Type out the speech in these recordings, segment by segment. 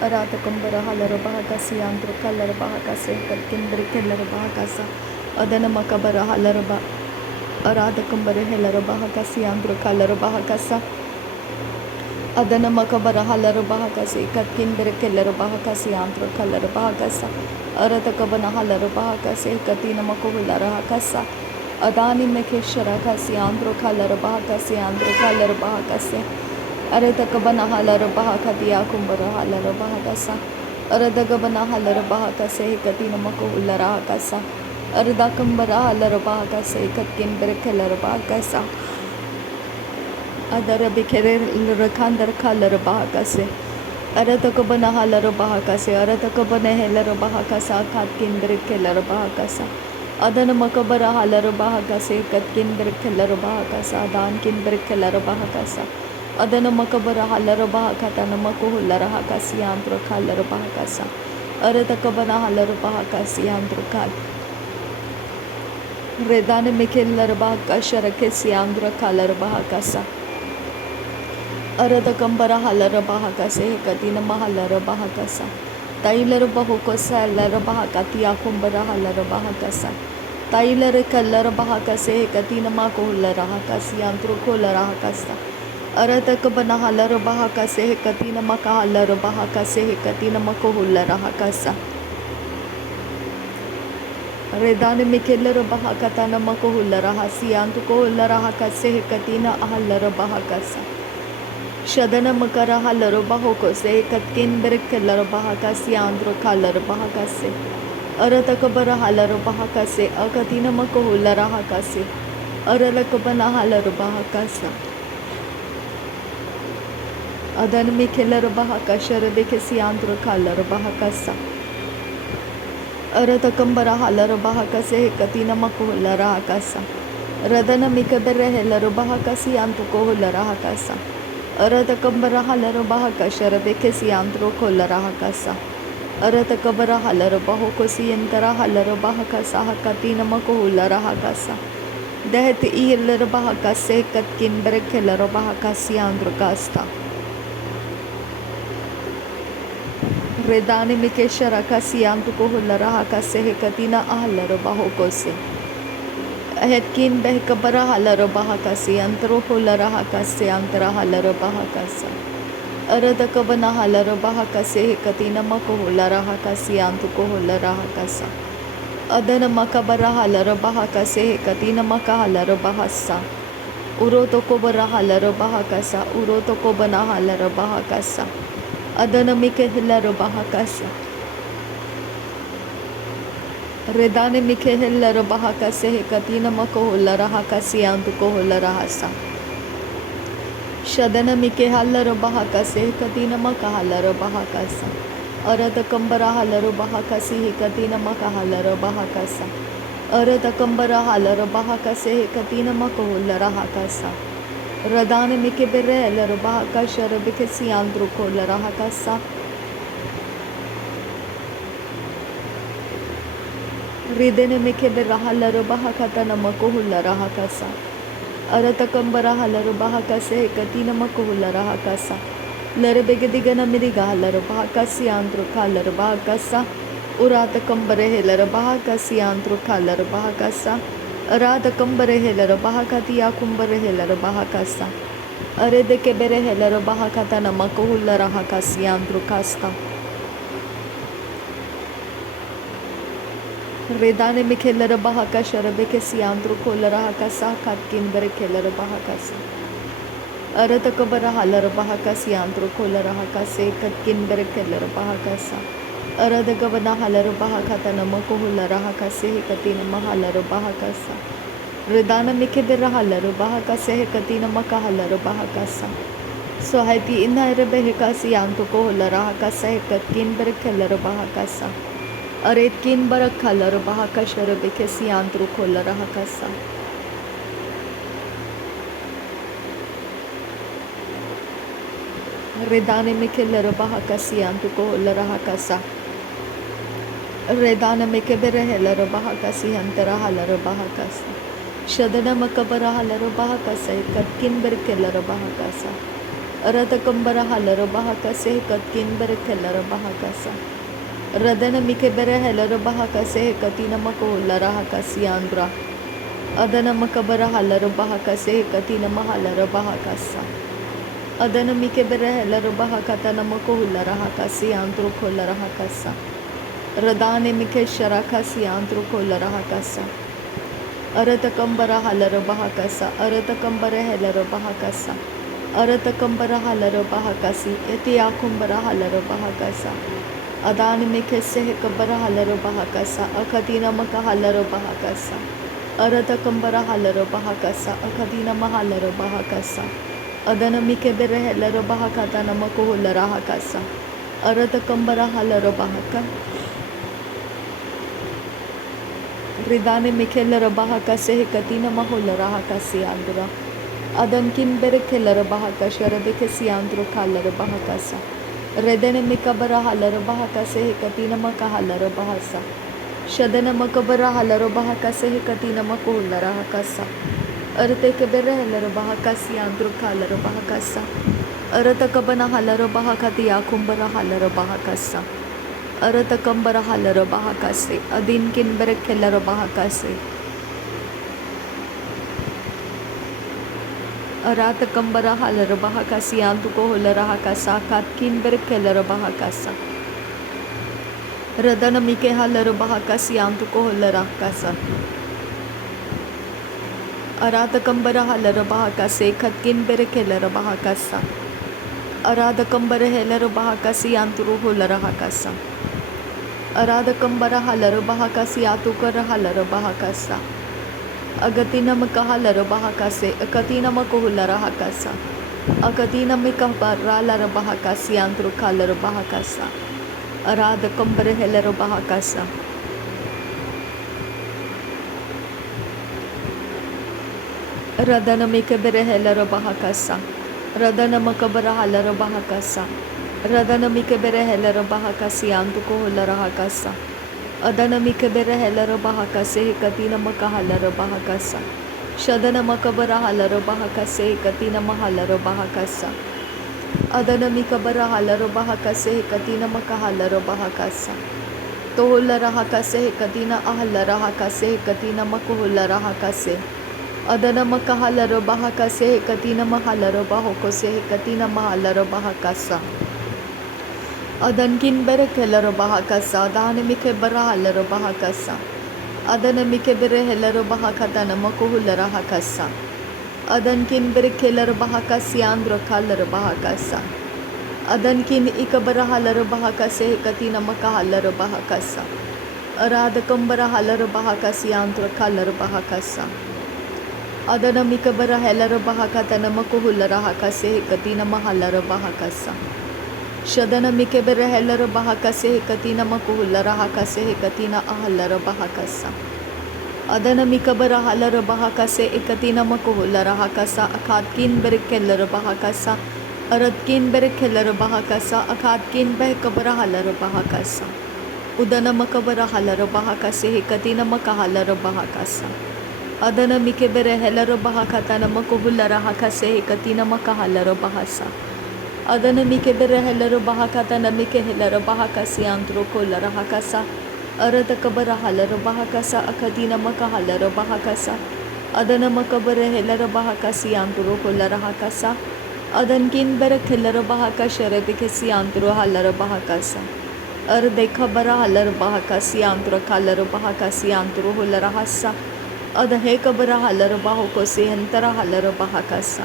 Arata kumbara halara bahakasi andro kalara bahakase katkimbri kellara bahakasa. Adana makabara halara ba. Arada kumbara helara bahakasi andro kalara bahakasa. Adana makabara halara bahakasi katkimbri kellara bahakasi andro kalara bahakasa. Arata kabana halara bahakase katina makuhulara hakasa. Adani mekeshara kasi andro kalara bahakasi andro kalara bahakase. Arada kabana halara bahakatiya kumbara halara bahakasa. Arada kabana halara bahakase katina makuhulara hakasa. Arada kumbara halara bahakase katkimbri kellara bahakasa. Adara bikere rakandar kalara bahakase. Arada kabana halara bahakase. Arada kabana helara bahakasa katkimbri kellara bahakasa. Adana makabara halara bahakase katkimbri kellara bahakasa. Adan kimbri kellara bahakasa. Adana makabara halara bahakata namakuhulara hakasi andro kalara bahakasa. Arada kabana halara bahakasi andro kal. Redane mikellara bahakasha rakesi andro kalara bahakasa. Arada kambara halara bahakase katina mahalara bahakasa. Tailara bahukosa lara bahakatiya kumbara halara bahakasa. Tailara kallara bahakase katina makuhulara hakasi andro kolara hakasa. Arada kabana halara bahakase katina makahalara bahakase katina makuhulara hakasa. Redane mikellara bahakatana makuhulara hasi antu kohulara hakase katina ahalara bahakasa. Shadana makara halara bahokose katkin berkellara bahakasi andro kalara bahakase. Arada kabara halara bahakase akatina makuhulara hakase. Arala kabana halara bahakasa. Adana mikellara bahakasha rebekesi andro kalara bahakasa. Arada kambara halara bahakase katina makuhulara hakasa. Radana mikabere helara bahakasi antu kohulara hakasa. Arada kambara halara bahakasha rebekesi andro kohulara hakasa. Arada kabara halara bahokosi entara halara bahakasa hakatina makuhulara hakasa. Dehet iyelara bahakase katkin berekelara bahakasi andro kasta. Redane mikeshara kasi antu kohulara hakase katina ahalara bahokose. Hetkin behkabara halara bahakasi antro hulara hakase antara halara bahakasa. Arada kabana halara bahakase katina makohulara hakasi antu kohulara hakasa. Adana makabara halara bahakase katina makahalara bahasa. Uroto kobara halara bahakasa. Uroto kobana halara bahakasa. Adana mikehilara bahakasa. Redane mikehilara bahakase katina makohulara hakasi antu kohulara hasa. Shadana mikehalara bahakase katina makahalara bahakasa. Arada kambara halara bahakasi katina makahalara bahakasa. Arada kambara halara bahakase katina makohulara hakasa. Radane mikebere lara bahakasha rabikasi andro kohulara hakasa. Ridene mikebere halara bahakata namakohulara hakasa. Arata kambara halara bahakase katina makohulara hakasa. Lara begedigana miriga halara bahakasi andro kalara bahakasa. Urata kambare helara bahakasi andro kalara bahakasa. Arada kambare helara bahakatiya kumbare helara bahakasa. Arede kebere helara bahakata namakohulara hakasi andro kasta. Redane mikhelara bahakasha rabekesi andro kohulara hakasa katkin berekelara bahakasa. Arata kabara halara bahakasi andro kohulara hakase katkin berekelara bahakasa. Arada gavana halara bahakata namakohulara hakase katina mahalara bahakasa. Redana mikebera halara bahakase katina makahalara bahakasa. So haiti inhaira behekasi anto kohulara hakase katkin berekelara bahakasa. Aretkin barak halara bahakasha rabekesi andro kohulara hakasa. Redane mikhelara bahakasi anto kohulara hakasa. Redana mekebere helara bahakasi antara halara bahakasa. Shadana makabara halara bahakasa katkin berkelara bahakasa. Aradakambara halara bahakase katkin berekelara bahakasa. Radana mike bere helara bahakase katina makolara hakasi andra. Adana makabara halara bahakase katina mahalara bahakasa. Adana mike bere helara bahakata namakolara hakasi andro kolara hakasa. Radane mike sharakasi andro kolara hakasa. Aratakambara halara bahakasa. Aratakambara helara bahakasa. Aratakambara halara bahakasi. Etiakumbara halara bahakasa. Adani mikese hekabara halara bahakasa. Akadina maka halara bahakasa. Aratakambara halara bahakasa. Akadina mahalara bahakasa. Adana mikebere helara bahakata namakuhulara hakasa. Aratakambara halara bahaka. Ridane Mikela Bahakase Katina Mahola Rahakasi Andra Adankin Berekela Bahakasha Rebekasi Andro Kala Bahakasa Redene Mikabara Halara Bahakase Katina Makahala Bahasa Shadana Makabara Halara Bahakase Katina Makola Rahakasa Artekebere Helara Bahakasi Andro Kala Bahakasa Aratakabana Halara Bahakati Akumbara Halara Bahakasa Aratakambara halara bahakase, adinkin berekelara bahakase. Aratakambara halara bahakasi antuko holara hakasa, katkin berekelara bahakasa. Radana mike halara bahakasi antuko holara hakasa. Aratakambara halara bahakase, katkin berekelara bahakasa. Aradakambara helara bahakasi anturu holara hakasa. Aradakambara halara bahakasi atukara halara bahakasa. Agatina makahalara bahakase, akatina makuhulara hakasa. Akatina mikabara lara bahakasi anturu kalara bahakasa. Aradakambara helara bahakasa. Radana mikabere helara bahakasa. Radana makabara halara bahakasa. Radana mikebere helara bahakasi antuko holara hakasa. Adana mikebere helara bahakase katina makahalara bahakasa. Shadana makabara halara bahakase katina mahalara bahakasa. Adana mikabara halara bahakase katina makahalara bahakasa. Toholara hakase katina ahalara hakase katina makuhulara hakase. Adana makahalara bahakase katina mahalara bahokose katina mahalara bahakasa. Adankin berekelara bahakasa. Adana mike barahalara bahakasa. Adana mike berehelara bahakatana makuhulara hakasa. Adankin berekelara bahakasi andra kalara bahakasa. Adankin ikabarahalara bahakase katina makahalara bahakasa. Aradakambara halara bahakasi andra kalara bahakasa. Adana mikabara helara bahakatana makuhulara hakase katina mahalara bahakasa. Shadana mikebere helara bahakase katina makuhulara hakase katina ahalara bahakasa. Adana mikabara halara bahakase katina makuhulara hakasa akatkin berekelara bahakasa. Aratkin berekelara bahakasa akatkin behkabara halara bahakasa. Udana makabara halara bahakase katina makahalara bahakasa. Adana mikebere helara bahakatana makuhulara hakase katina makahalara bahasa. Adana mikebere helara bahakatana mike helara bahakasi antro kolara hakasa. Aratakabara halara bahakasa akadina makahalara bahakasa. Adana makabere helara bahakasi antro kolara hakasa. Adankin bere helara bahakasha rebekesi antro halara bahakasa. Ardekabara halara bahakasi antro kalara bahakasi antro holara hasa. Adahekabara halara bahokose hentara halara bahakasa.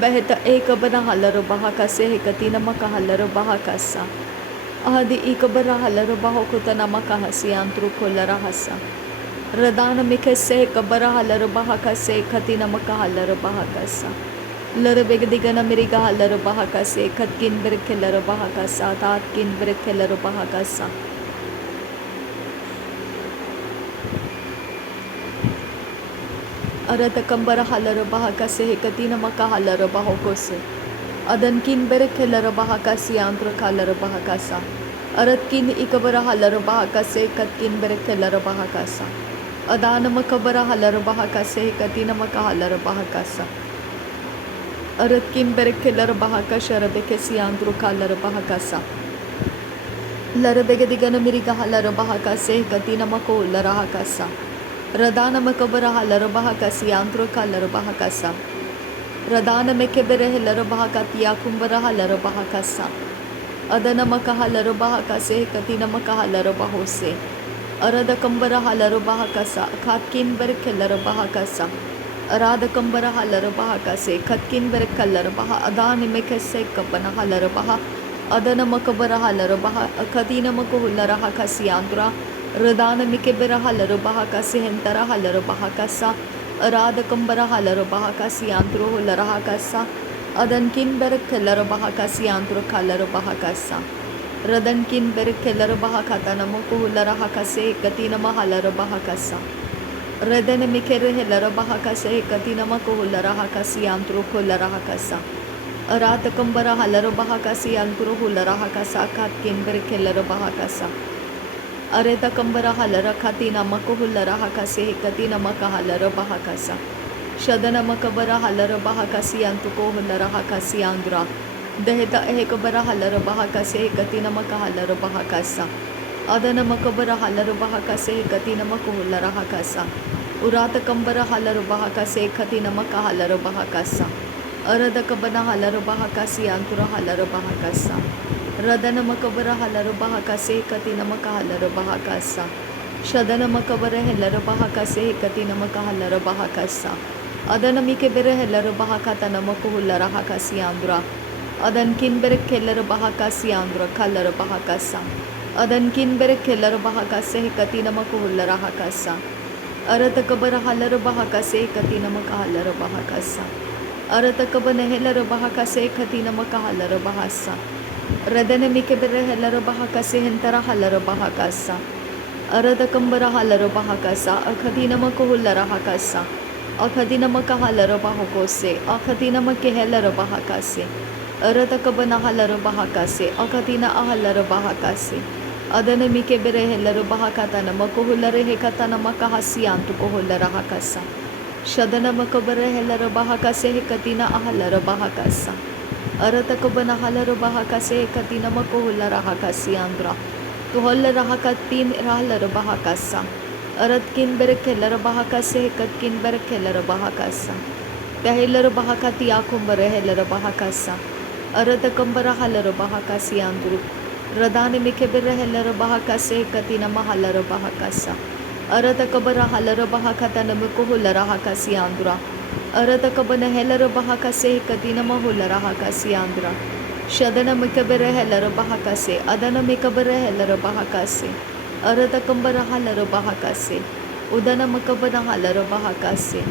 Behta ekabara halara bahakase hekatina makahalara bahakasa. Ahadi ikabara halara bahokutana makahasi antru kolara hasa. Radana mikese kabara halara bahakase katina makahalara bahakasa. Lara begdigana miriga halara bahakase katkin berkelara bahakasa tatkin berkelara bahakasa. Aratakambara halara bahakase katina makahalara bahokose. Adankin berekelara bahakasi andra kalara bahakasa. Aratkin ikabara halara bahakase katkin berekelara bahakasa. Adana makabara halara bahakase katina makahalara bahakasa. Aratkin berekeler bahaka şarabeke siyandro kallar bahakasa. Larabege digana miriga halar bahaka se katina mako larahakasa. Radana makabara halar bahaka siyandro kallar bahakasa. Radana mekebere halar bahaka tiyakumbara halar bahakasa. Adana makahalar bahaka se katina makahalar bahose. Arada kambara halar bahakasa. Katkin berekeler bahakasa. Arada kambara halar baha se katkin ber kallar baha adani mekese kabana halar baha adana makabara halar baha kadina makuhullar hakasi andra radana mikebera halar baha kasi hentara halar baha kasa arada kambara halar baha kasi andro hullar hakasa adan kin ber kallar baha kasi andro kallar baha kasa radan kin ber kallar baha katana makuhullar hakase katina mahalar baha kasa Redene mikere helara bahakasa katina makohulara hakasi antro kolara hakasa. Arata kambara halara bahakasi antro hulara hakasa katkin berkelara bahakasa. Areta kambara halara katina makohulara hakasi katina makahalara bahakasa. Shadana makabara halara bahakasi antuko hulara hakasi andra. Deheta ehekabara halara bahakasi katina makahalara bahakasa. Adana makabara halar bahakase katina makuhulara hakasa. Urata kambara halar bahakase katina makahalar bahakasa. Arada kabana halar bahakasi antura halar bahakasa. Radana makabara halar bahakase katina makahalar bahakasa. Shadana makabara halar bahakase katina makahalar bahakasa. Adana mikebere halar bahakatana makuhulara hakasi andura. Adan kinbere keller bahakasi andura kalar bahakasa. Adan kin bere keller bahakase katina makuhulara hakasa. Arata kabara halar bahakase katina makahalar bahakasa. Arata kabana heller bahakase katina makahalar bahasa. Radana mikebere heller bahakase hentara halar bahakasa. Arata kambara halar bahakasa akatina makuhulara hakasa. Akatina makahalar bahakose akatina makeheller bahakase. Arata kabana halar bahakase akatina ahalar bahakase. Adana mikebere heller bahakatana makuhullare hekatana makahasi antukohullare hakasa. Shadana makabere heller bahakase hekatina ahalar bahakasa. Arata kabana halar bahakase hekatina makuhullare hakasi andra. Tuhollar hakatin rahalar bahakasa. Aratkin berek heller bahakase hekatkin berek heller bahakasa. Taheller bahakati akumbare heller bahakasa. Arata kambara halar bahakasi andru. Radane mikebere heller bahakase katina mahalar bahakasa. Arata kabara halar bahakatana mekuhulara hakasi andra. Arata kabana heller bahakase katina mahulara hakasi andra. Shadana mikebere heller bahakase. Adana mikebere heller bahakase. Arata kambara halar bahakase. Udana makabana halar bahakase.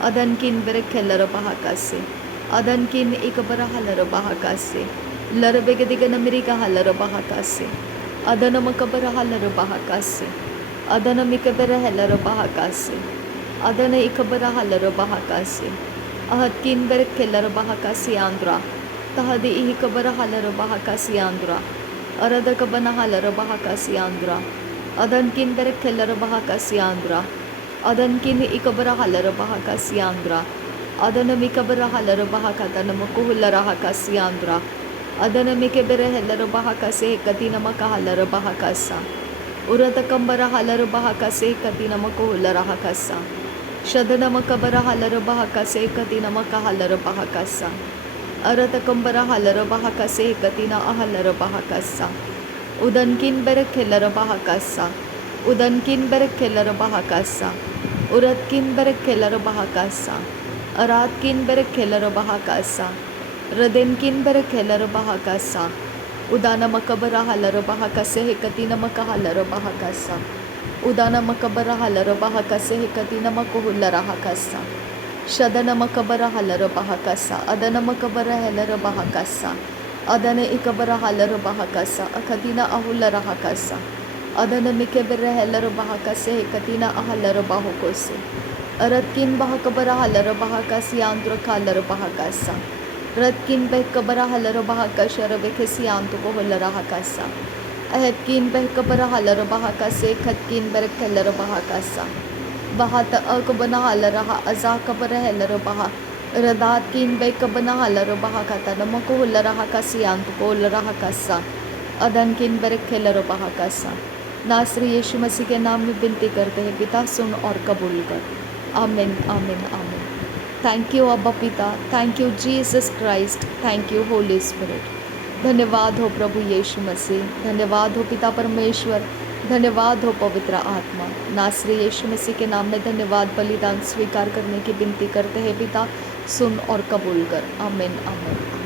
Adan kin berek heller bahakase. Adan kin ikabara halar bahakase. Larabege digana miriga halar bahakase. Adana makabara halar bahakase. Adana mikabara halar bahakase. Adana ikabara halar bahakase. Ahatkin berek heller bahakase andra. Tahadi ikabara halar bahakase andra. Arada kabana halar bahakase andra. Adan kin berek heller bahakase andra. Adan kin ikabara halar bahakase andra. Adana mikabara halar bahakatana makuhulara hakase andra. Adana mikebere heller bahakase katina makahalar bahakasa. Urata kambara halar bahakase katina makuhulara hakasa. Shadana makabara halar bahakase katina makahalar bahakasa. Arata kambara halar bahakase katina ahalar bahakasa. Udankin berek heller bahakasa. Udankin berek heller bahakasa. Uratkin berek heller bahakasa. Aratkin berek heller bahakasa. Radenkin berek heller bahakasa. Udana makabara halar bahakase hekatina makahalar bahakasa. Udana makabara halar bahakase hekatina makuhulara hakasa. Shadana makabara halar bahakasa. Adana makabara heller bahakasa. Adana ikabara halar bahakasa. Akatina ahulara hakasa. Adana mikebere heller bahakase hekatina ahalar bahukose. Aratkin bahakabara halar bahakasi andro kalar bahakasa. Ratkin behkabara halar bahakasha rabekesi antuko hulara hakasa. Ahetkin behkabara halar bahakase khatkin berek heller bahakasa. Bahata akabana halar ha azakabara heller baha रदात किन बे कबना huller बहा खाता नमको हुल रहा का सियांत को हुल रहा का सा अदन किन बरे खेलर बहा का सा। नासरी यीशु मसीह के नाम में विनती करते हैं पिता, सुन और कबूल कर। आमीन आमीन आमीन। थैंक यू अब्बा पिता, thank you Jesus Christ, thank you Holi spirit. धन्यवाद हो प्रभु यीशु मसीह, धन्यवाद हो पिता परमेश्वर, धन्यवाद हो पवित्र आत्मा। नासरी यीशु मसीह के नाम में धन्यवाद बलिदान स्वीकार करने की विनती करते हैं पिता, सुन और कबूल कर। आमीन आमीन।